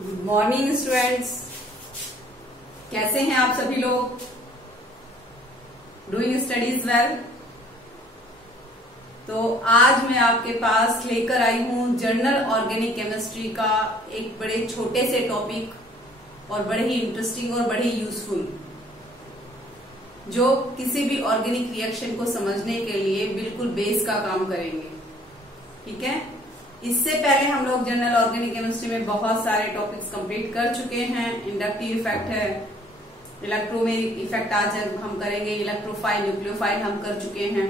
Good morning students, कैसे हैं आप सभी लोग? Doing studies well. तो आज मैं आपके पास लेकर आई हूं जर्नल ऑर्गेनिक केमिस्ट्री का एक बड़े छोटे से टॉपिक और बड़े ही इंटरेस्टिंग और बड़े ही यूजफुल, जो किसी भी ऑर्गेनिक रिएक्शन को समझने के लिए बिल्कुल बेस का काम करेंगे। ठीक है, इससे पहले हम लोग जनरल ऑर्गेनिक केमिस्ट्री में बहुत सारे टॉपिक्स कंप्लीट कर चुके हैं। इंडक्टिव इफेक्ट है, इलेक्ट्रोमेरिक इफेक्ट आज हम करेंगे, इलेक्ट्रोफाइल, न्यूक्लियोफाइल हम कर चुके हैं।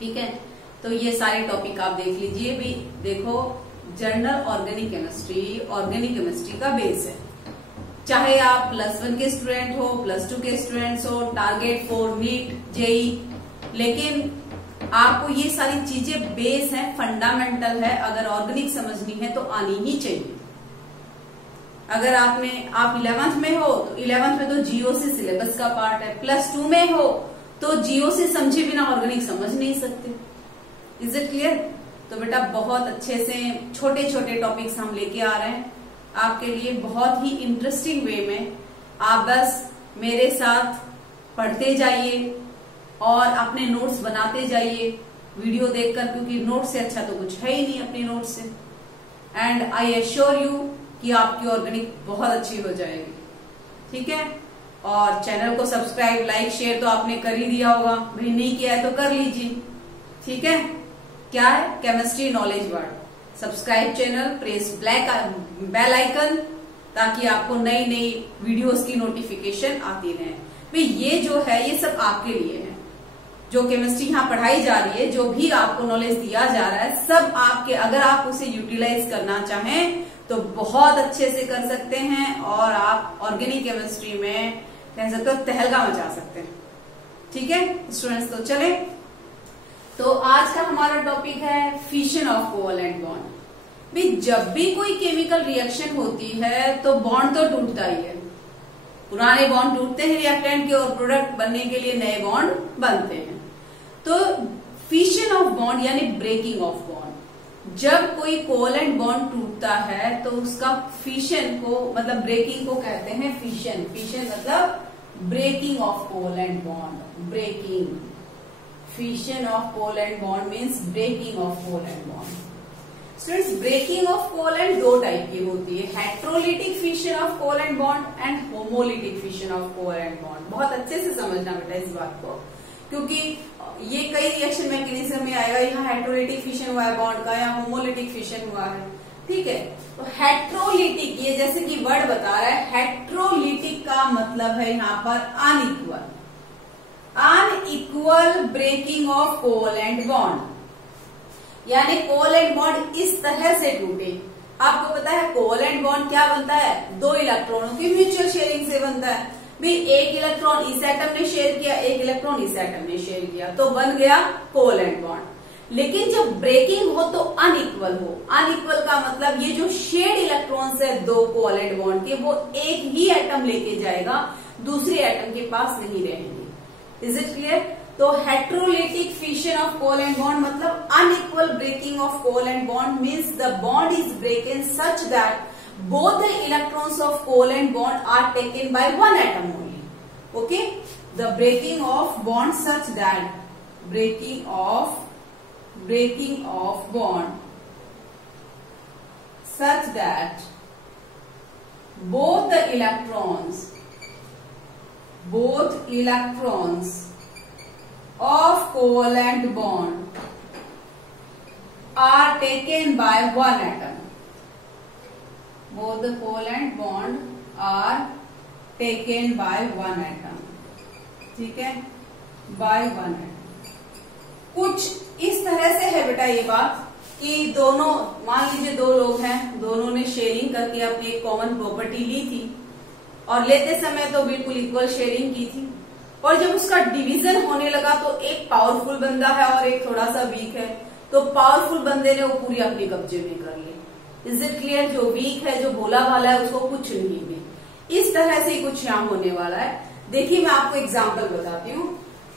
ठीक है, तो ये सारे टॉपिक आप देख लीजिए। भी देखो, जनरल ऑर्गेनिक केमिस्ट्री का बेस है। चाहे आप +1 के स्टूडेंट हो, +2 के स्टूडेंट्स हो, टारगेट 4, नीट, जेई, लेकिन आपको ये सारी चीजें बेस है, फंडामेंटल है। अगर ऑर्गेनिक समझनी है तो आनी ही चाहिए। अगर आप 11th में हो तो 11th में तो जीओसी सिलेबस का पार्ट है। +2 में हो तो जीओसी समझे बिना ऑर्गेनिक समझ नहीं सकते। Is it clear? तो बेटा बहुत अच्छे से छोटे छोटे टॉपिक्स हम लेके आ रहे हैं आपके लिए, बहुत ही इंटरेस्टिंग वे में। आप बस मेरे साथ पढ़ते जाइए और अपने नोट्स बनाते जाइए वीडियो देखकर, क्योंकि नोट से अच्छा तो कुछ है ही नहीं अपने नोट से। एंड आई एश्योर यू कि आपकी ऑर्गेनिक बहुत अच्छी हो जाएगी। ठीक है, और चैनल को सब्सक्राइब, लाइक, शेयर तो आपने कर ही दिया होगा। भाई नहीं किया है तो कर लीजिए। ठीक है, क्या है? Chemistry knowledge word. Subscribe channel, press bell icon, ताकि आपको नई नई वीडियोस की नोटिफिकेशन आती रहे। भाई ये जो है ये सब आपके लिए है। जो केमिस्ट्री यहाँ पढ़ाई जा रही है, जो भी आपको नॉलेज दिया जा रहा है, सब आपके, अगर आप उसे यूटिलाइज करना चाहें तो बहुत अच्छे से कर सकते हैं और आप ऑर्गेनिक केमिस्ट्री में कह सकते हो तहलका मचा सकते हैं। ठीक है स्टूडेंट्स, तो चले। तो आज का हमारा टॉपिक है फिशन ऑफ कोवैलेंट बॉन्ड। भी जब भी कोई केमिकल रिएक्शन होती है तो बॉन्ड तो टूटता ही है। पुराने बॉन्ड टूटते हैं रिएक्टेंट के और प्रोडक्ट बनने के लिए नए बॉन्ड बनते हैं। तो फिशन ऑफ बॉन्ड यानी ब्रेकिंग ऑफ बॉन्ड। जब कोई कोवैलेंट बॉन्ड टूटता है तो उसका फिशन को, मतलब ब्रेकिंग को कहते हैं फिशन। फिशन मतलब breaking of covalent bond. Breaking, fission of covalent bond means breaking of covalent bond. Students, breaking of covalent दो टाइप की होती है, heterolytic fission of covalent bond and homolytic fission of covalent bond. बहुत अच्छे से समझना बेटा इस बात को, क्योंकि ये कई रिएक्शन मैकेनिज्म में आएगा। यहाँ हेट्रोलिटिक फिशन हुआ है बॉन्ड का, या होमोलिटिक फिशन हुआ है। ठीक है, तो हेट्रोलिटिक, ये जैसे कि वर्ड बता रहा है, हेट्रोलिटिक का मतलब है यहाँ पर unequal, unequal breaking of covalent bond. यानी कोवैलेंट बॉन्ड इस तरह से टूटे। आपको पता है कोवैलेंट बॉन्ड क्या बनता है? दो इलेक्ट्रॉनों की म्यूचुअल शेयरिंग से बनता है। भी एक इलेक्ट्रॉन इस एटम ने शेयर किया, एक इलेक्ट्रॉन इस एटम ने शेयर किया, तो बन गया कोवैलेंट बॉन्ड। लेकिन जब ब्रेकिंग हो तो अनइक्वल हो। अनइक्वल का मतलब ये जो शेयर्ड इलेक्ट्रॉन्स है दो कोवैलेंट बॉन्ड के, वो एक ही एटम लेके जाएगा, दूसरे एटम के पास नहीं रहेंगे। Is it clear? तो heterolytic fission of covalent bond मतलब unequal breaking of covalent bond means the bond is broken such that both the electrons of covalent bond are taken by one atom only. Okay, the breaking of bond such that breaking of bond such that both electrons of covalent bond are taken by one atom. Both the covalent bond are taken by one atom. ठीक है, by one atom. कुछ इस तरह से है बेटा ये बात कि दोनों, मान लीजिए दो लोग हैं, दोनों ने शेयरिंग करके अपनी एक कॉमन प्रॉपर्टी ली थी और लेते समय तो बिल्कुल इक्वल शेयरिंग की थी। और जब उसका डिवीजन होने लगा तो एक पावरफुल बंदा है और एक थोड़ा सा वीक है, तो पावरफुल बंदे ने वो पूरी अपनी कब्जे में कर ली। Is it clear? जो वीक है, जो भोला भाला है, उसको कुछ नहीं भी। इस तरह से कुछ यहाँ होने वाला है। देखिए मैं आपको एग्जांपल बताती हूँ।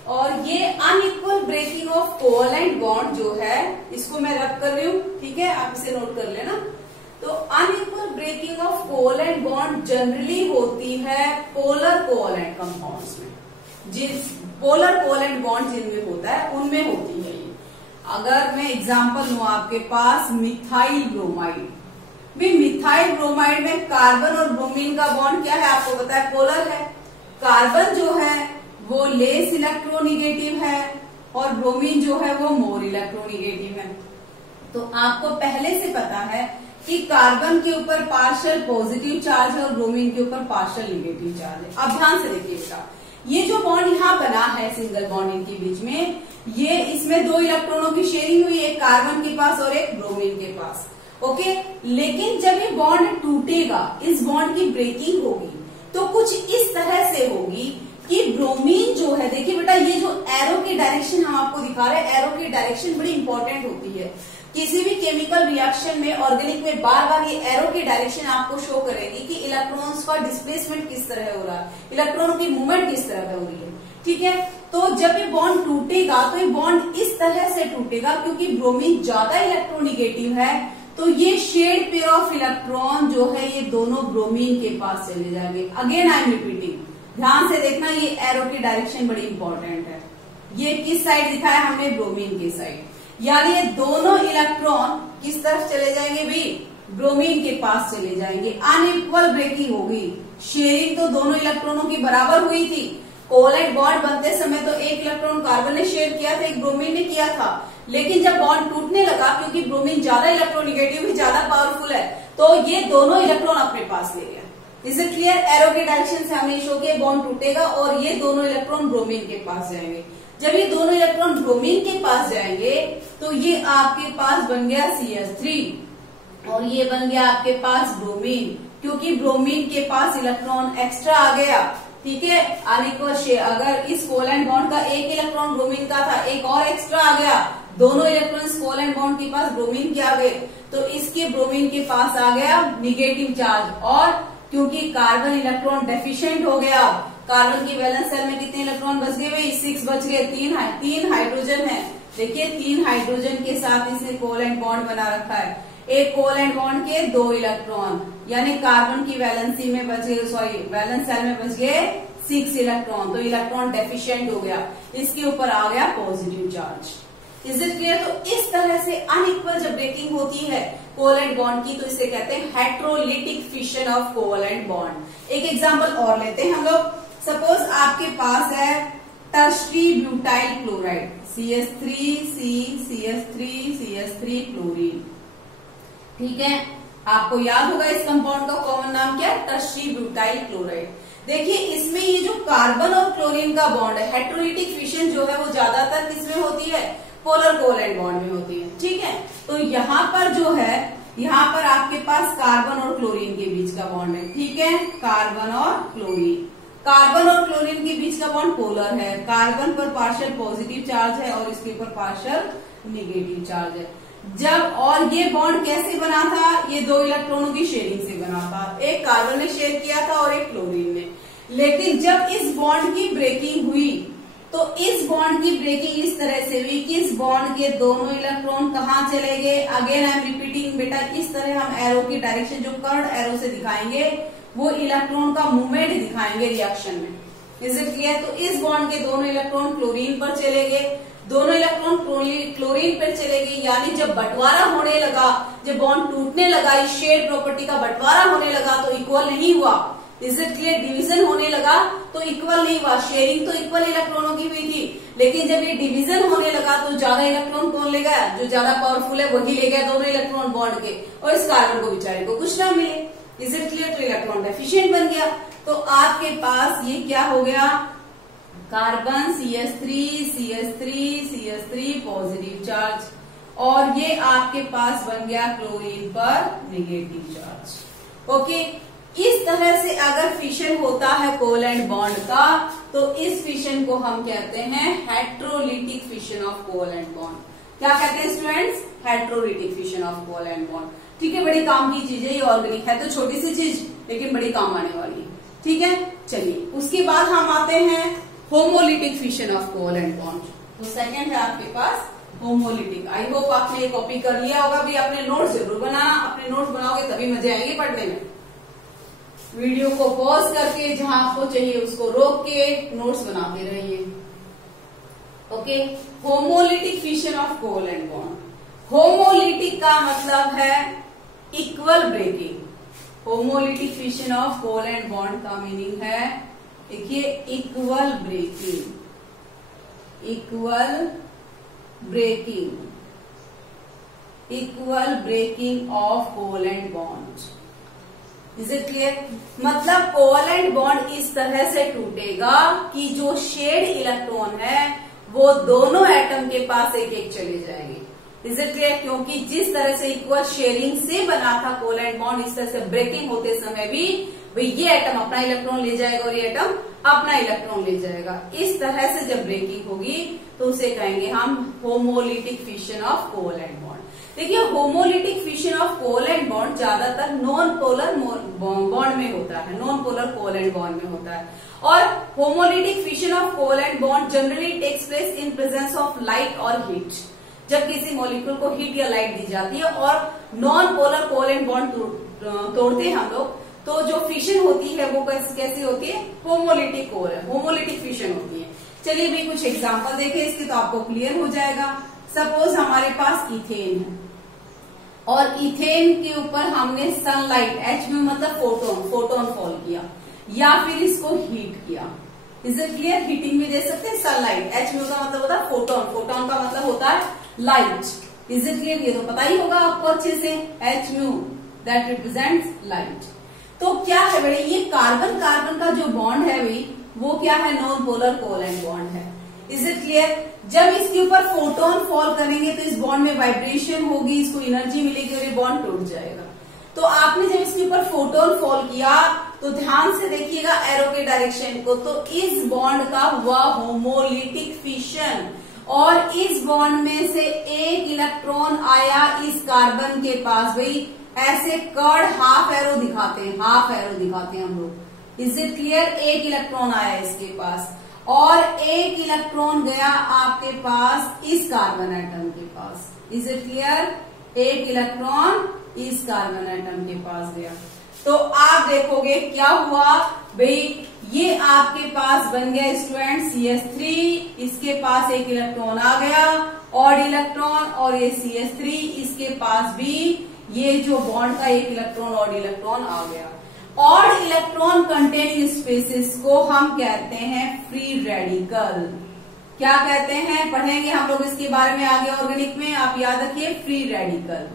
और ये unequal breaking of covalent bond जो है, इसको मैं रब कर रही हूँ। ठीक है, आप इसे नोट कर लेना। तो unequal breaking of covalent bond generally होती है पोलर कोवैलेंट कंपाउंड्स में। जिस पोलर कोवैलेंट बॉन्ड जिनमें होता है उनमें होती है ये। अगर मैं एग्जांपल लूं आपके पास मिथाइल ब्रोमाइड, भी मिथाइल ब्रोमाइड में कार्बन और ब्रोमीन का बॉन्ड क्या है आपको पता है, पोलर है। कार्बन जो है वो लेस इलेक्ट्रोनिगेटिव है और ब्रोमीन जो है वो मोर इलेक्ट्रोनिगेटिव है। तो आपको पहले से पता है कि कार्बन के ऊपर पार्शियल पॉजिटिव चार्ज है और ब्रोमीन के ऊपर पार्शियल निगेटिव चार्ज है। अब ध्यान से देखिए बेटा, ये जो बॉन्ड यहाँ बना है सिंगल बॉन्ड इनके बीच में, ये इसमें 2 इलेक्ट्रॉनों की शेयरिंग हुई, एक कार्बन के पास और एक ब्रोमीन के पास। ओके, लेकिन जब ये बॉन्ड टूटेगा, इस बॉन्ड की ब्रेकिंग होगी, तो कुछ इस तरह से होगी कि ब्रोमीन जो है, देखिए बेटा ये जो एरो की डायरेक्शन हम आपको दिखा रहे हैं, एरो की डायरेक्शन बड़ी इंपॉर्टेंट होती है। किसी भी केमिकल रिएक्शन में, ऑर्गेनिक में बार बार ये एरो की डायरेक्शन आपको शो करेगी कि इलेक्ट्रॉन्स का डिस्प्लेसमेंट किस तरह हो रहा है, इलेक्ट्रॉनों की मूवमेंट किस तरह हो रही है। ठीक है, तो जब ये बॉन्ड टूटेगा तो ये बॉन्ड इस तरह से टूटेगा, क्योंकि ब्रोमीन ज्यादा इलेक्ट्रोनिगेटिव है, तो ये शेड पेयर ऑफ इलेक्ट्रॉन जो है ये दोनों ब्रोमीन के पास चले जाएंगे। अगेन आई एम रिपीटिंग, ध्यान से देखना, ये एरो की डायरेक्शन बड़ी इंपॉर्टेंट है। ये किस साइड दिखाया हमने, ब्रोमीन की साइड, यानी ये दोनों इलेक्ट्रॉन किस तरफ चले जाएंगे भी, ब्रोमीन के पास चले जाएंगे। अनइक्वल ब्रेकिंग होगी, शेयरिंग तो दोनों इलेक्ट्रॉनों की बराबर हुई थी। कोवैलेंट बॉन्ड बनते समय तो एक इलेक्ट्रॉन कार्बन ने शेयर किया था, एक ब्रोमीन ने किया था, लेकिन जब बॉन्ड टूटने लगा, क्योंकि ब्रोमीन ज्यादा इलेक्ट्रोनिगेटिव है, ज्यादा पावरफुल है, तो ये दोनों इलेक्ट्रॉन अपने पास ले गया। Is it clear? एरो के डायरेक्शन से हमने शो किया बॉन्ड टूटेगा और ये दोनों इलेक्ट्रॉन ब्रोमीन के पास जाएंगे। जब ये दोनों इलेक्ट्रॉन ब्रोमीन के पास जाएंगे तो ये आपके पास बन गया CH3 और ये बन गया आपके पास ब्रोमीन, क्योंकि ब्रोमीन के पास इलेक्ट्रॉन एक्स्ट्रा आ गया। ठीक है, अनइक्वल शेयर, अगर इस कोवैलेंट बॉन्ड का एक इलेक्ट्रॉन ब्रोमीन का था, एक और एक्स्ट्रा आ गया, दोनों इलेक्ट्रॉन कोवैलेंट बॉन्ड के पास ब्रोमीन के आ गए, तो इसके ब्रोमीन के पास आ गया निगेटिव चार्ज। और क्योंकि कार्बन इलेक्ट्रॉन डेफिशिएंट हो गया, कार्बन की वैलेंस सेल में कितने इलेक्ट्रॉन बच गए भाई, 6 बच गए, 3 हाइड्रोजन है। देखिए 3 हाइड्रोजन के साथ इसने कोवैलेंट बॉन्ड बना रखा है। एक कोवैलेंट बॉन्ड के 2 इलेक्ट्रॉन, यानी कार्बन की वैलेंसी में बच गए, सॉरी वैलेंस सेल में बच गए 6 इलेक्ट्रॉन, तो इलेक्ट्रॉन डेफिशिएंट हो गया, इसके ऊपर आ गया positive charge. Is it clear? तो इस तरह से अनइक्वल जब ब्रेकिंग होती है कोवैलेंट बॉन्ड की, तो इसे कहते हैं heterolytic fission of covalent bond. एक एग्जांपल और लेते हैं हम लोग। सपोज आपके पास है tertiary butyl chloride, CH3C CH3 CH3 chlorine. ठीक है, आपको याद होगा इस कंपाउंड का कॉमन नाम क्या है, टर्शरी ब्यूटाइल क्लोराइड। देखिए इसमें ये जो कार्बन और क्लोरीन का बॉन्ड है, हेट्रोलिटिक फिशन जो है वो ज्यादातर किसमें होती है, पोलर कोवैलेंट बॉन्ड में होती है। ठीक है, तो यहाँ पर जो है, यहाँ पर आपके पास कार्बन और क्लोरीन के बीच का बॉन्ड है। ठीक है, कार्बन और क्लोरीन, कार्बन और क्लोरीन के बीच का बॉन्ड पोलर है, कार्बन पर पार्शियल पॉजिटिव चार्ज है और इसके ऊपर पार्शियल निगेटिव चार्ज है। जब, और ये बॉन्ड कैसे बना था, ये 2 इलेक्ट्रॉनों की शेयरिंग से बना था, एक कार्बन ने शेयर किया था और एक क्लोरीन ने। लेकिन जब इस बॉन्ड की ब्रेकिंग हुई, तो इस बॉन्ड की ब्रेकिंग इस तरह से हुई कि इस बॉन्ड के दोनों इलेक्ट्रॉन कहाँ चले गए। अगेन आई एम रिपीटिंग बेटा, इस तरह हम एरो की डायरेक्शन जो कर्व एरो से दिखाएंगे वो इलेक्ट्रॉन का मूवमेंट दिखाएंगे रिएक्शन में। Is it clear? तो इस बॉन्ड के दोनों इलेक्ट्रॉन क्लोरीन पर चले गए, दोनों इलेक्ट्रॉन क्लोरीन पर चले गए, यानी जब बंटवारा होने लगा, जब बॉन्ड टूटने लगा, इस शेड प्रॉपर्टी का बंटवारा होने लगा तो इक्वल नहीं हुआ। Is it clear? डिवीजन होने लगा तो इक्वल नहीं हुआ। शेयरिंग तो इक्वल इलेक्ट्रॉनों की हुई थी, लेकिन जब ये डिवीजन होने लगा तो ज्यादा इलेक्ट्रॉन कौन ले गया, जो ज्यादा पावरफुल है वही ले गया दोनों इलेक्ट्रॉन बॉन्ड के, और इस कार्बन को बेचारे को कुछ ना मिले। Is it clear? तो इलेक्ट्रॉन डेफिशिएंट बन गया। तो आपके पास ये क्या हो गया, कार्बन CH3 पॉजिटिव चार्ज, और ये आपके पास बन गया क्लोरीन पर निगेटिव चार्ज। ओके, इस तरह से अगर फिशन होता है कोवैलेंट बॉन्ड का, तो इस फिशन को हम कहते हैं heterolytic fission of covalent bond. क्या कहते हैं students? Heterolytic fission of covalent bond. ठीक है, बड़ी काम की चीज है ये, ऑर्गेनिक है तो छोटी सी चीज, लेकिन बड़ी काम आने वाली है। ठीक है, चलिए उसके बाद हम आते हैं homolytic fission of covalent bond. तो सेकंड है आपके पास होमोलिटिक। आई होप आपने ये कॉपी कर लिया होगा, भी अपने नोट जरूर बनाना, अपने नोट्स बनाओगे तभी मजे आएंगे पढ़ने में। वीडियो को पॉज करके जहां आपको चाहिए उसको रोक के नोट्स बनाते रहिए। Okay, homolytic fission of covalent bond. Homolytic का मतलब है equal breaking. Homolytic fission of covalent bond का मीनिंग है, देखिए, equal breaking. Equal breaking, equal breaking of covalent bond. Is it clear? मतलब कोवैलेंट बॉन्ड इस तरह से टूटेगा कि जो शेड इलेक्ट्रॉन है वो दोनों एटम के पास एक एक चले जाएंगे। Is it clear? क्योंकि जिस तरह से इक्वल शेयरिंग से बना था कोवैलेंट बॉन्ड, इस तरह से ब्रेकिंग होते समय भी भाई ये एटम अपना इलेक्ट्रॉन ले जाएगा और ये एटम अपना इलेक्ट्रॉन ले जाएगा। इस तरह से जब ब्रेकिंग होगी तो उसे कहेंगे हम homolytic fission of covalent bond. देखिए, homolytic fission of covalent bond ज्यादातर नॉन पोलर बॉन्ड में होता है, नॉन पोलर कोवैलेंट बॉन्ड में होता है। और homolytic fission of covalent bond generally takes place in presence of light और हीट। जब किसी मॉलिक्यूल को हीट या लाइट दी जाती है और नॉन पोलर कोवैलेंट बॉन्ड तोड़ते हैं हम लोग, तो जो फिशन होती है वो कैसी होती है? होमोलिटिक फिशन होती है। चलिए भाई कुछ एग्जांपल देखें इसके तो आपको क्लियर हो जाएगा। सपोज हमारे पास इथेन है और इथेन के ऊपर हमने सनलाइट, H मतलब फोटोन फॉल किया या फिर इसको हीट किया। Is it clear? हीटिंग में दे सकते हैं सनलाइट, H का मतलब होता है फोटोन का मतलब होता है लाइट। Is it clear? ये तो पता ही होगा आपको अच्छे से, H दैट रिप्रेजेंट्स लाइट। तो क्या है बड़े, ये कार्बन कार्बन का जो बॉन्ड है भाई वो क्या है? नॉन पोलर कोवैलेंट बॉन्ड है। Is it clear? जब इसके ऊपर फोटोन फॉल करेंगे तो इस बॉन्ड में वाइब्रेशन होगी, इसको एनर्जी मिलेगी और ये बॉन्ड टूट जाएगा। तो आपने जब इसके ऊपर फोटोन फॉल किया तो ध्यान से देखिएगा एरो के डायरेक्शन को, तो इस बॉन्ड का हुआ होमोलिटिक फिशन और इस बॉन्ड में से एक इलेक्ट्रॉन आया इस कार्बन के पास। भाई ऐसे कर्ड हाफ एरो दिखाते हैं हम लोग। Is it clear? एक इलेक्ट्रॉन आया इसके पास और एक इलेक्ट्रॉन गया आपके पास इस कार्बन एटम के पास। Is it clear? एक इलेक्ट्रॉन इस कार्बन एटम के पास गया तो आप देखोगे क्या हुआ भाई, ये आपके पास बन गया स्टूडेंट CH3, इसके पास एक इलेक्ट्रॉन आ गया ऑड इलेक्ट्रॉन, और ये CH3 इसके पास भी ये जो बॉन्ड का एक इलेक्ट्रॉन ऑड इलेक्ट्रॉन आ गया। ऑड इलेक्ट्रॉन कंटेनिंग स्पेसिस को हम कहते हैं फ्री रेडिकल। क्या कहते हैं? पढ़ेंगे हम लोग इसके बारे में आगे ऑर्गेनिक में, आप याद रखिए फ्री रेडिकल।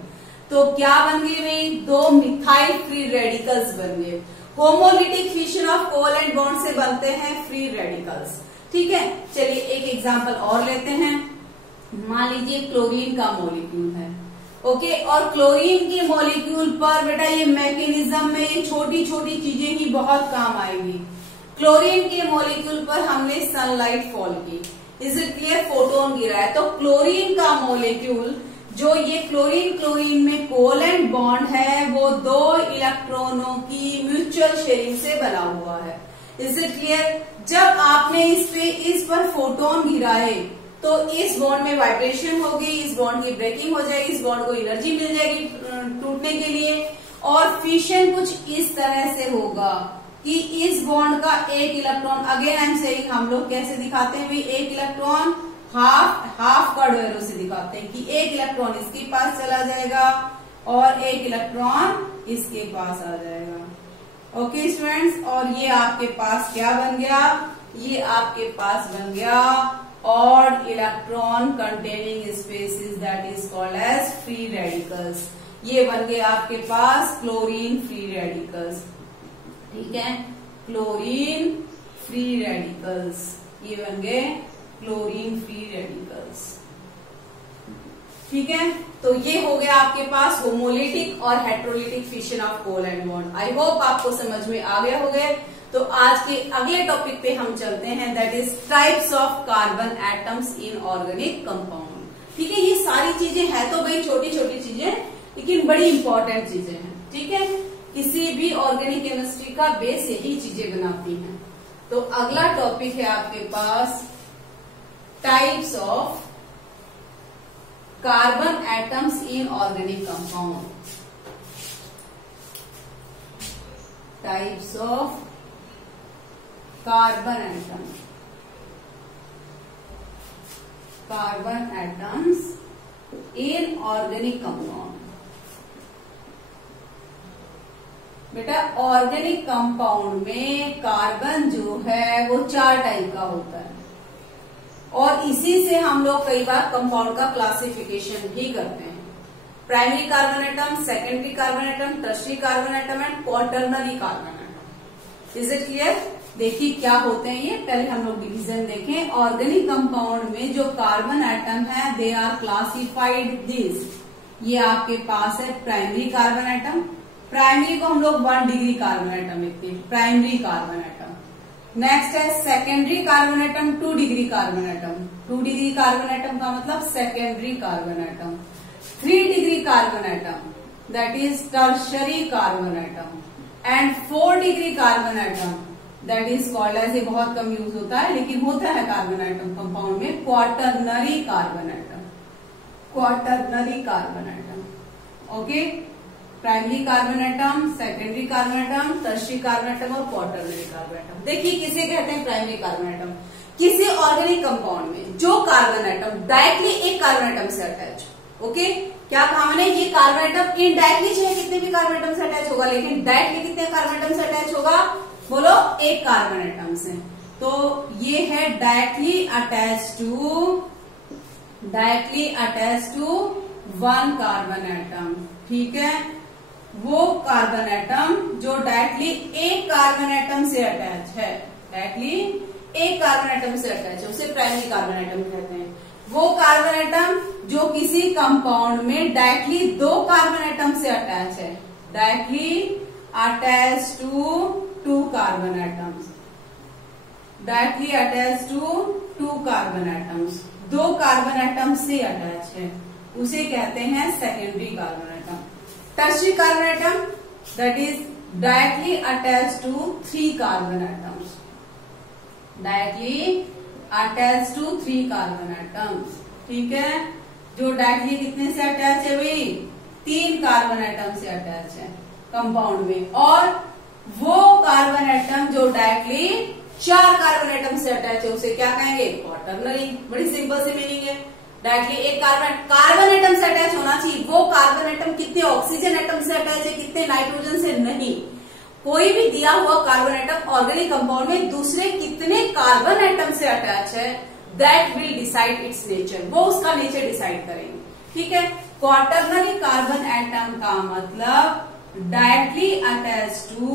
तो क्या बन गए भाई? दो मिथाइल फ्री रेडिकल्स बन गए। Homolytic fission of covalent bond से बनते हैं फ्री रेडिकल्स। ठीक है, चलिए एक एग्जांपल और लेते हैं। मान लीजिए क्लोरीन का मॉलिक्यूल है, ओके, और क्लोरीन के मॉलिक्यूल पर बेटा ये मैकेनिज्म में ये छोटी छोटी चीजें ही बहुत काम आएंगी। क्लोरीन के मॉलिक्यूल पर हमने सनलाइट फॉल की, इज इट क्लियर? फोटोन गिरा है, तो क्लोरीन का मॉलिक्यूल जो ये क्लोरीन में कोवैलेंट बॉन्ड है वो दो इलेक्ट्रॉनों की म्यूचुअल शेयरिंग से बना हुआ है। Is it clear? जब आपने इस पर फोटोन गिराए तो इस बॉन्ड में वाइब्रेशन होगी, इस बॉन्ड की ब्रेकिंग हो जाएगी, इस बॉन्ड को एनर्जी मिल जाएगी टूटने के लिए, और फिशन कुछ इस तरह से होगा कि इस बॉन्ड का एक electron, again I am saying, हम लोग कैसे दिखाते हैं भाई, एक इलेक्ट्रॉन हाफ कर्ड एरो से दिखाते हैं कि एक इलेक्ट्रॉन इसके पास चला जाएगा और एक इलेक्ट्रॉन इसके पास आ जाएगा। ओके स्टूडेंट्स, और ये आपके पास क्या बन गया? ये आपके पास बन गया odd electron containing species that is called as free radicals. ये बन गए आपके पास क्लोरीन फ्री रेडिकल्स। ठीक है, क्लोरीन फ्री रेडिकल्स, ये बन गए क्लोरीन फ्री रेडिकल्स। ठीक है, तो ये हो गया आपके पास होमोलिटिक और heterolytic fission of covalent bond. I hope आपको समझ में आ गया होगा। तो आज के अगले टॉपिक पे हम चलते हैं, that is types of carbon atoms in organic compound. ठीक है, ये सारी चीजें है तो भाई छोटी छोटी चीजें, लेकिन बड़ी इंपॉर्टेंट चीजें हैं। ठीक है, किसी भी ऑर्गेनिक केमिस्ट्री का बेस यही चीजें बनाती हैं। तो अगला टॉपिक है आपके पास types of carbon atoms in organic compound. Types of carbon atom, carbon atoms in organic compound. बेटा ऑर्गेनिक कंपाउंड में कार्बन जो है वो 4 टाइप का होता है और इसी से हम लोग कई बार कंपाउंड का क्लासिफिकेशन भी करते हैं। Primary carbon atom, secondary carbon atom, tertiary carbon atom and quaternary carbon atom. Is it clear? देखिए क्या होते हैं ये, पहले हम लोग डिवीजन देखें। ऑर्गेनिक कंपाउंड में जो कार्बन एटम है दे आर क्लासिफाइड दिस। ये आपके पास है प्राइमरी कार्बन एटम। प्राइमरी को हम लोग 1 डिग्री कार्बन एटम लिखते हैं, प्राइमरी कार्बन एटम। नेक्स्ट है secondary carbon atom, 2 degree carbon atom. 2 degree carbon atom का मतलब secondary carbon atom. 3 degree carbon atom that is tertiary carbon atom and 4 degree carbon atom that is called as, ये बहुत कम use होता है लेकिन होता है कार्बन एटम कंपाउंड में, quaternary carbon atom. Quaternary carbon atom, okay. Primary carbon atom, secondary carbon atom, tertiary carbon atom और क्वाटरनरी कार्बन एटम। देखिए किसे कहते हैं प्राइमरी कार्बन एटम? किसी ऑर्गेनिक कंपाउंड में जो कार्बन एटम डायरेक्टली एक कार्बन एटम से अटैच, ओके। क्या कहा मैंने? ये कार्बन एटम इनडायरेक्टली चाहे कितने भी कार्बन एटम से अटैच होगा, लेकिन डायरेक्टली कितने कार्बन एटम से अटैच होगा? बोलो, एक कार्बन एटम से। तो ये है directly attach to 1 carbon atom, ठीक है। वो कार्बन एटम जो डायरेक्टली एक कार्बन एटम से अटैच है, डायरेक्टली एक कार्बन एटम से अटैच है, उसे प्राइमरी कार्बन एटम कहते हैं। वो कार्बन एटम जो किसी कंपाउंड में डायरेक्टली 2 कार्बन एटम से अटैच है, directly attach to 2 carbon atoms, directly attach to 2 carbon atoms, 2 carbon atom से अटैच है, उसे कहते हैं secondary carbon atom. Tertiary carbon atom that is directly attach to 3 carbon atoms, directly attach to 3 carbon atoms, ठीक है। जो directly कितने से अटैच है भाई? 3 कार्बन एटम से अटैच है कंपाउंड में। और वो कार्बन एटम जो डायरेक्टली 4 कार्बन एटम से अटैच है उसे क्या कहेंगे? क्वाटरनरी। बड़ी सिंपल सी मीनिंग है। डायरेक्टली एक कार्बन एटम से अटैच होना चाहिए। वो कार्बन एटम कितने ऑक्सीजन एटम से अटैच है, कितने नाइट्रोजन से? नहीं। कोई भी दिया हुआ कार्बन एटम ऑर्गेनिक कंपाउंड में दूसरे कितने कार्बन एटम से अटैच है, that will decide it's nature. वो उसका नेचर डिसाइड करेंगे, ठीक है। क्वाटरनरी कार्बन एटम का मतलब directly attach to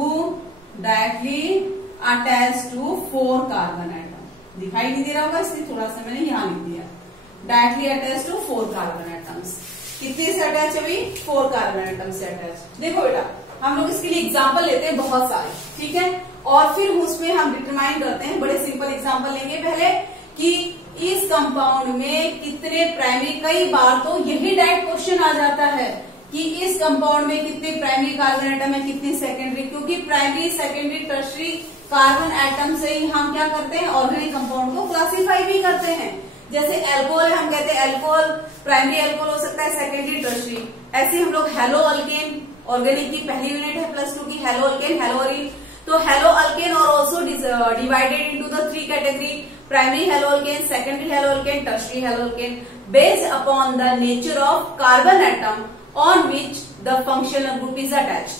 4 carbon atom. दिखाई नहीं दे रहा होगा इसलिए थोड़ा सा मैंने यहां लिख दिया। Directly attach to 4 carbon atoms. कितने से अटैच है भाई? 4 कार्बन एटम से अटैच। देखो बेटा, हम लोग इसके लिए एग्जाम्पल लेते हैं बहुत सारे, ठीक है, और फिर उसमें हम डिटरमाइन करते हैं। बड़े सिंपल एग्जाम्पल लेंगे पहले कि इस कंपाउंड में कितने प्राइमरी, कई बार तो यही डायरेक्ट क्वेश्चन आ जाता है कि इस कंपाउंड में कितने प्राइमरी कार्बन एटम है, कितने सेकेंडरी, क्योंकि primary, secondary, tertiary carbon atom से ही हम क्या करते हैं? ऑर्गेनिक कंपाउंड को क्लासिफाई भी करते हैं। जैसे एल्कोहल, हम कहते हैं एल्कोहल प्राइमरी एल्कोहल हो सकता है, सेकेंडरी, टर्शियरी। ऐसे हम लोग हेलो अल्केन, ऑर्गेनिक की पहली यूनिट है +2 की, हेलो अल्केन, हेलोअरीन। तो halo alkane are also divided into the 3 category: primary halo alkane, secondary halo alkane, tertiary halo alkane, based upon the nature of carbon atom on which the functional group is attached,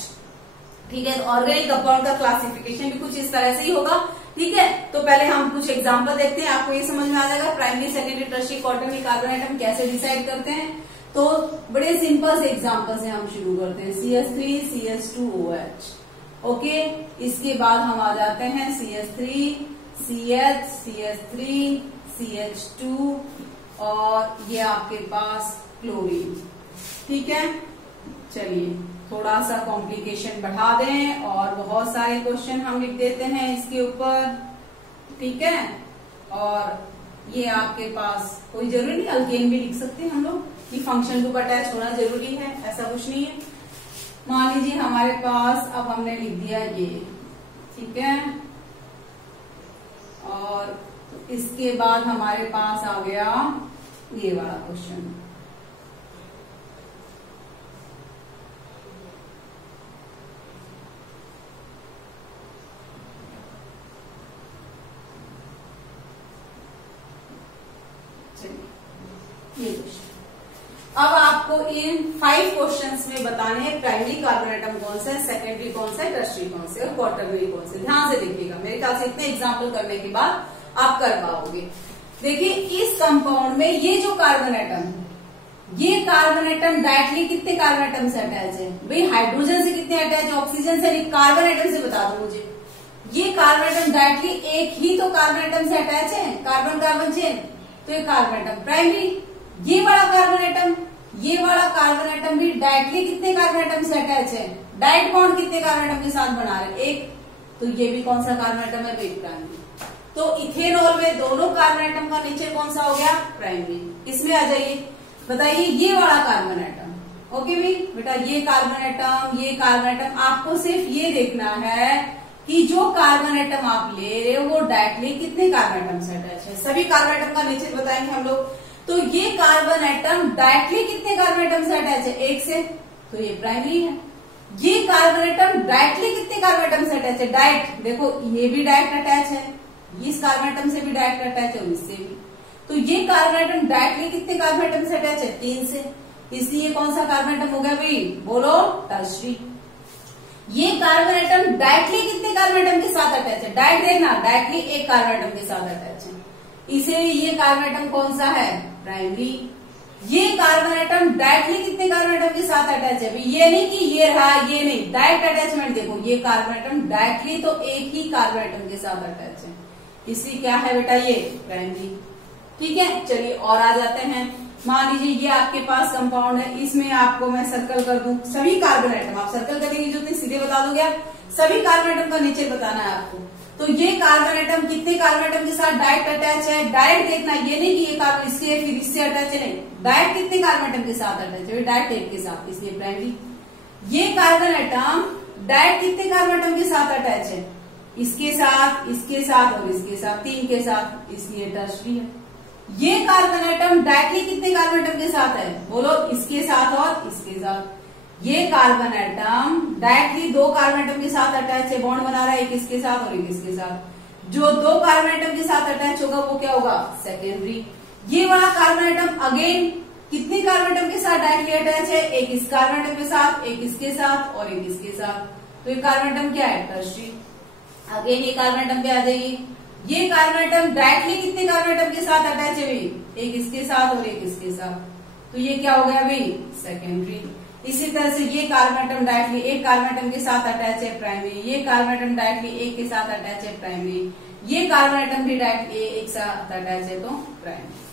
ठीक है। Organic compound का classification भी कुछ इस तरह से ही होगा, ठीक है। तो पहले हम कुछ एग्जांपल देखते हैं, आपको ये समझ में आ जाएगा primary, secondary, tertiary, quaternary carbon atom कैसे डिसाइड करते हैं। तो बड़े सिंपल से एग्जांपल से हम शुरू करते हैं। CH3 CH2OH, okay. इसके बाद हम आ जाते हैं CH3 CH CH3 CH2 और ये आपके पास क्लोरीन, ठीक है। चलिए थोड़ा सा कॉम्प्लिकेशन बढ़ा दें और बहुत सारे क्वेश्चन हम लिख देते हैं इसके ऊपर, ठीक है। और ये आपके पास कोई जरूरी नहीं, अल्केन भी लिख सकते हैं हम लोग कि फंक्शन ग्रुप अटैच होना जरूरी है, ऐसा कुछ नहीं है। मान लीजिए हमारे पास, अब हमने लिख दिया ये, ठीक है, और इसके बाद हमारे पास आ गया ये वाला क्वेश्चन। अब आपको इन 5 क्वेश्चंस में बताने हैं प्राइमरी कार्बन एटम कौन सा है, सेकेंडरी कौन सा है, टर्शियरी कौन सा है और क्वार्टरनरी कौन सा है। ध्यान से देखिएगा, मेरे ख्याल से इतने एग्जाम्पल करने के बाद आप कर पाओगे। देखिए इस कंपाउंड में ये जो कार्बन एटम है, ये कार्बन एटम डायरेक्टली कितने कार्बन एटम से अटैच है? भाई हाइड्रोजन से कितने अटैच है? ऑक्सीजन से नहीं, कार्बन एटम से बता दो मुझे। ये कार्बन एटम डायरेक्टली एक ही तो कार्बन एटम से अटैच है, कार्बन कार्बन चेन, तो ये कार्बन एटम प्राइमरी। ये वाला कार्बन एटम, ये वाला कार्बन एटम भी डायरेक्टली कितने कार्बन एटम से अटैच है? डायरेक्ट बॉन्ड कितने कार्बन एटम के साथ बना रहे? एक। तो ये भी कौन सा कार्बन एटम है? एक प्राइमरी। तो इथेनॉल में दोनों कार्बन एटम का नेचर कौन सा हो गया? प्राइमरी। इसमें आ जाइए, बताइए ये वाला कार्बन एटम, ओके भी बेटा, ये कार्बन एटम, ये कार्बन एटम, आपको सिर्फ ये देखना है कि जो कार्बन एटम आप ले रहे हो वो डायरेक्टली कितने कार्बन एटम से अटैच है। सभी कार्बन एटम का नेचर बताएंगे हम लोग। तो ये कार्बन एटम डायरेक्टली कितने कार्बन एटम से अटैच है? एक से, तो ये प्राइमरी है। ये कार्बन एटम डायरेक्टली कितने कार्बन एटम से अटैच है? डायरेक्ट, देखो ये भी डायरेक्ट अटैच है, इस कार्बन एटम से भी डायरेक्ट अटैच है और इससे भी। तो ये कार्बन एटम डायरेक्टली कितने कार्बन एटम से अटैच है? 3 से। इसलिए कौन सा कार्बन एटम हो गया भाई? बोलो, टर्शियरी। ये कार्बन एटम डायरेक्टली कितने कार्बन एटम के साथ अटैच है? डायरेक्ट देखना, डायरेक्टली एक कार्बन एटम के साथ अटैच है, इसीलिए ये कार्बन एटम कौन सा है? प्राइमरी। ये कार्बन एटम डायरेक्टली कितने कार्बन एटम के साथ अटैच है? ये नहीं कि ये रहा, ये नहीं, डायरेक्ट अटैचमेंट देखो, ये कार्बन एटम डायरेक्टली तो एक ही कार्बन एटम के साथ अटैच है, इसलिए क्या है बेटा? ये प्राइमरी। ठीक है, चलिए और आ जाते हैं। मान लीजिए ये आपके पास कंपाउंड है, इसमें आपको मैं सर्कल कर दूं सभी कार्बन एटम, आप सर्कल करेंगे जो सीधे बता दोगे आप, सभी कार्बन एटम का नेचर बताना है आपको। तो ये कार्बन एटम कितने कार्बन एटम के साथ डायरेक्ट अटैच है? डायरेक्ट देखना, ये नहीं कि ये कार्बन इससे फिर इससे अटैच है, नहीं, डायरेक्ट कितने कार्बन एटम के साथ अटैच है? डायरेक्ट एक के साथ, इसलिए प्राइमरी। ये कार्बन एटम डायरेक्ट कितने कार्बन एटम के साथ अटैच है? इसके साथ, इसके साथ और इसके साथ, 3 के साथ, इसलिए टर्शियरी है। ये कार्बन एटम डायरेक्टली कितने कार्बन एटम के साथ है? बोलो, इसके साथ और इसके साथ। ये carbon atom directly 2 carbon atom के साथ अटैच है, बॉन्ड बना रहा है, एक इसके साथ और एक इसके साथ। जो 2 कार्बन एटम के साथ अटैच होगा वो क्या होगा? सेकेंडरी। ये वाला कार्बन एटम अगेन कितने कार्बन एटम के साथ डायरेक्टली अटैच है? एक इस कार्बन एटम के साथ, एक इसके साथ और एक इसके साथ, तो ये कार्बन एटम क्या है? टर्शियरी। अगेन ये कार्बन एटम पे आ जाइए, ये कार्बन एटम डायरेक्टली कितने कार्बन एटम के साथ अटैच है भाई? एक इसके साथ और एक इसके साथ, तो ये क्या हो गया भाई? सेकेंडरी। इसी तरह से ये कार्बन एटम डायरेक्टली एक कार्बन एटम के साथ अटैच है, प्राइमरी। ये कार्बन एटम डायरेक्टली एक के साथ अटैच है, प्राइमरी। ये कार्बन एटम भी डायरेक्टली एक साथ अटैच है, तो प्राइमरी।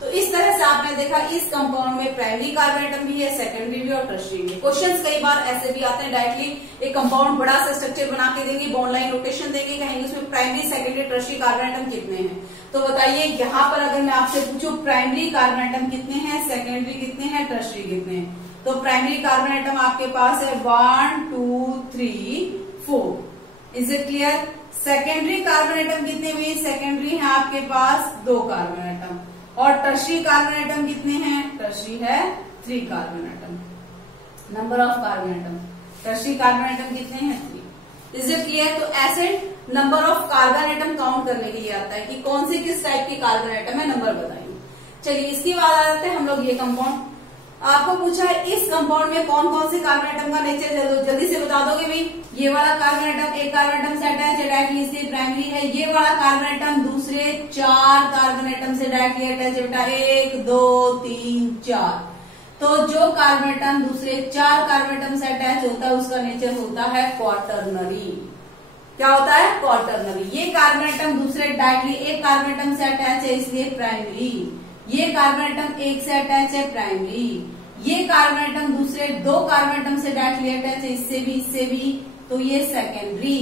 तो इस तरह से आपने देखा इस कंपाउंड में प्राइमरी कार्बन एटम भी है, सेकेंडरी भी और टर्शियरी भी। क्वेश्चंस कई बार ऐसे भी आते हैं, डायरेक्टली एक कंपाउंड बड़ा सा स्ट्रक्चर बना के देंगे, बॉन्ड लाइन रोटेशन देंगे, कहेंगे उसमें primary secondary tertiary carbon atom कितने हैं। तो बताइए यहाँ पर अगर मैं आपसे पूछूं प्राइमरी कार्बन एटम कितने हैं, सेकेंडरी कितने हैं, टर्शियरी कितने हैं, तो प्राइमरी कार्बन एटम आपके पास है 1 2 3 4। Is it clear? Secondary carbon atom कितने हुए? सेकेंडरी है आपके पास 2 कार्बन एटम। और टर्शियरी कार्बन एटम कितने हैं? टर्शियरी है 3 carbon atom. Number of carbon atom, tertiary carbon atom कितने हैं? 3। Is it clear? तो ऐसे number of carbon atom count करने के लिए आता है कि कौन से किस टाइप के कार्बन एटम है, नंबर बताइए। चलिए इसके बाद आ जाते हैं हम लोग ये कंपाउंड। आपको पूछा है इस कंपाउंड में कौन कौन से कार्बन एटम का नेचर, जल्दी से बता दोगे भाई। ये वाला कार्बन एटम एक कार्बन एटम से अटैच है, डायरेक्टली इसलिए प्राइमरी है। ये वाला कार्बन एटम दूसरे 4 कार्बन एटम से डायरेक्टली अटैच है बेटा, 1 2 3 4। तो जो कार्बन एटम दूसरे 4 कार्बन एटम से अटैच होता है उसका नेचर होता है क्वार्टरनरी। क्या होता है? क्वार्टरनरी। ये कार्बन एटम दूसरे डायरेक्टली एक कार्बन एटम से अटैच है, इसलिए प्राइमरी। ये कार्बन एटम एक से अटैच है, प्राइमरी। ये कार्बन एटम दूसरे 2 कार्बन एटम से डायरेक्टली अटैच है, इससे भी, तो ये सेकेंडरी।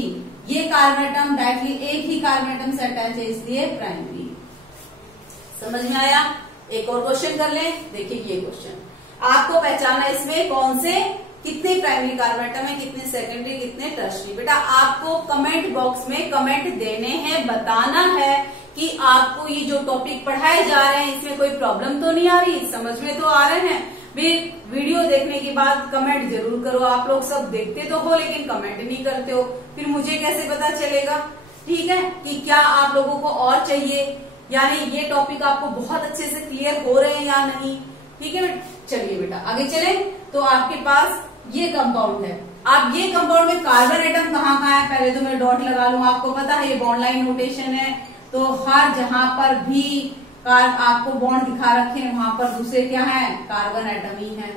ये कार्बन एटम डायरेक्टली एक ही कार्बन एटम से अटैच है, इसलिए प्राइमरी। समझ में आया? एक और क्वेश्चन कर ले। देखिए ये क्वेश्चन आपको पहचाना इसमें कौन से कितने प्राइमरी कार्बन एटम है, कितने सेकेंडरी, कितने टर्शियरी। बेटा आपको कमेंट बॉक्स में कमेंट देने हैं, बताना है कि आपको ये जो टॉपिक पढ़ाए जा रहे हैं इसमें कोई प्रॉब्लम तो नहीं आ रही, समझ में तो आ रहे हैं। वीडियो देखने के बाद कमेंट जरूर करो। आप लोग सब देखते तो हो लेकिन कमेंट नहीं करते हो, फिर मुझे कैसे पता चलेगा, ठीक है, कि क्या आप लोगों को और चाहिए, यानी ये टॉपिक आपको बहुत अच्छे से क्लियर हो रहे हैं या नहीं। ठीक है, चलिए बेटा आगे चले। तो आपके पास ये कंपाउंड है। आप ये कंपाउंड में कार्बन एटम कहाँ कहाँ है, पहले तो मैं डॉट लगा लूं। आपको पता है ये बॉन्ड लाइन नोटेशन है, तो हर जहां पर भी आपको बॉन्ड दिखा रखे हैं वहां पर दूसरे क्या है, कार्बन एटम ही है।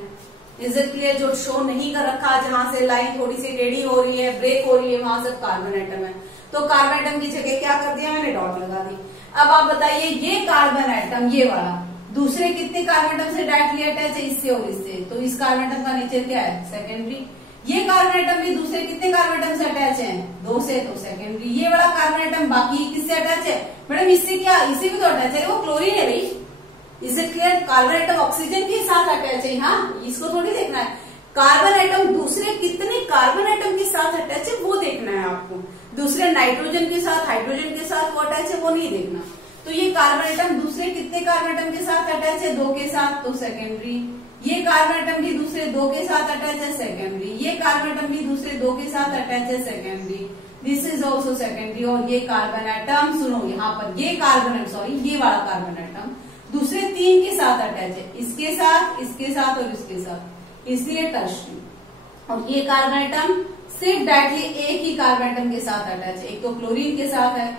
Is it clear? जो शो नहीं कर रखा, जहां से लाइन थोड़ी सी टेढ़ी हो रही है, ब्रेक हो रही है, वहां सब कार्बन एटम है। तो कार्बन एटम की जगह क्या कर दिया मैंने, डॉट लगा दी। अब आप बताइए ये कार्बन एटम ये वाला दूसरे कितने कार्बन एटम से डायरेक्टली अटैच है, इससे और इससे, तो इस कार्बन एटम का नेचर क्या है, सेकेंडरी। ये कार्बन एटम भी दूसरे कितने कार्बन एटम से अटैच है, 2 से, तो सेकेंडरी। ये वाला कार्बन एटम बाकी किससे अटैच है मैडम, इससे क्या, इसी भी तो अटैच है, वो क्लोरीन है भाई। Is it clear? Carbon atom oxygen के साथ अटैच है, हाँ इसको थोड़ी देखना है। कार्बन एटम दूसरे कितने कार्बन एटम के साथ अटैच है वो देखना है आपको। दूसरे नाइट्रोजन के साथ, हाइड्रोजन के साथ वो अटैच है वो नहीं देखना। तो ये कार्बन एटम दूसरे कितने कार्बन एटम के साथ अटैच है, 2 के साथ, तो सेकेंडरी। ये कार्बन एटम भी दूसरे 2 के साथ अटैच है, सेकेंडरी। ये कार्बन एटम भी दूसरे 2 के साथ अटैच है, secondary. This is also secondary. और ये कार्बन एटम सुनो, यहाँ पर ये कार्बन, सॉरी ये वाला कार्बन एटम दूसरे 3 के साथ अटैच है, इसके साथ, इसके साथ और इसके साथ, इसलिए टर्शरी। और ये कार्बन एटम सिर्फ डायरेक्टली एक ही कार्बन एटम के साथ अटैच है, एक तो क्लोरीन के साथ है,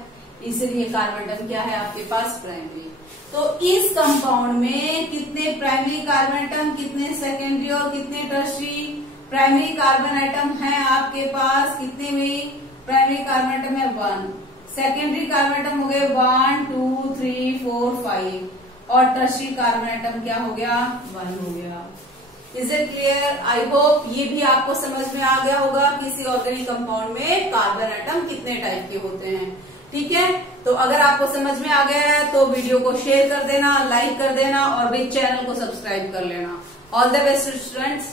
इसलिए कार्बन एटम क्या है आपके पास, प्राइमरी। तो इस कंपाउंड में कितने प्राइमरी कार्बन एटम, कितने सेकेंडरी और कितने टर्शरी? प्राइमरी कार्बन एटम है आपके पास कितने में, प्राइमरी कार्बन एटम है 1, सेकेंडरी कार्बन एटम हो गए 1 2 3 4 5 और टर्शरी कार्बन एटम क्या हो गया, 1 हो गया। Is it clear? I hope ये भी आपको समझ में आ गया होगा किसी ऑर्गेनिक कंपाउंड में कार्बन एटम कितने टाइप के होते हैं। ठीक है, तो अगर आपको समझ में आ गया है तो वीडियो को शेयर कर देना, लाइक कर देना और भी चैनल को सब्सक्राइब कर लेना। All the best students.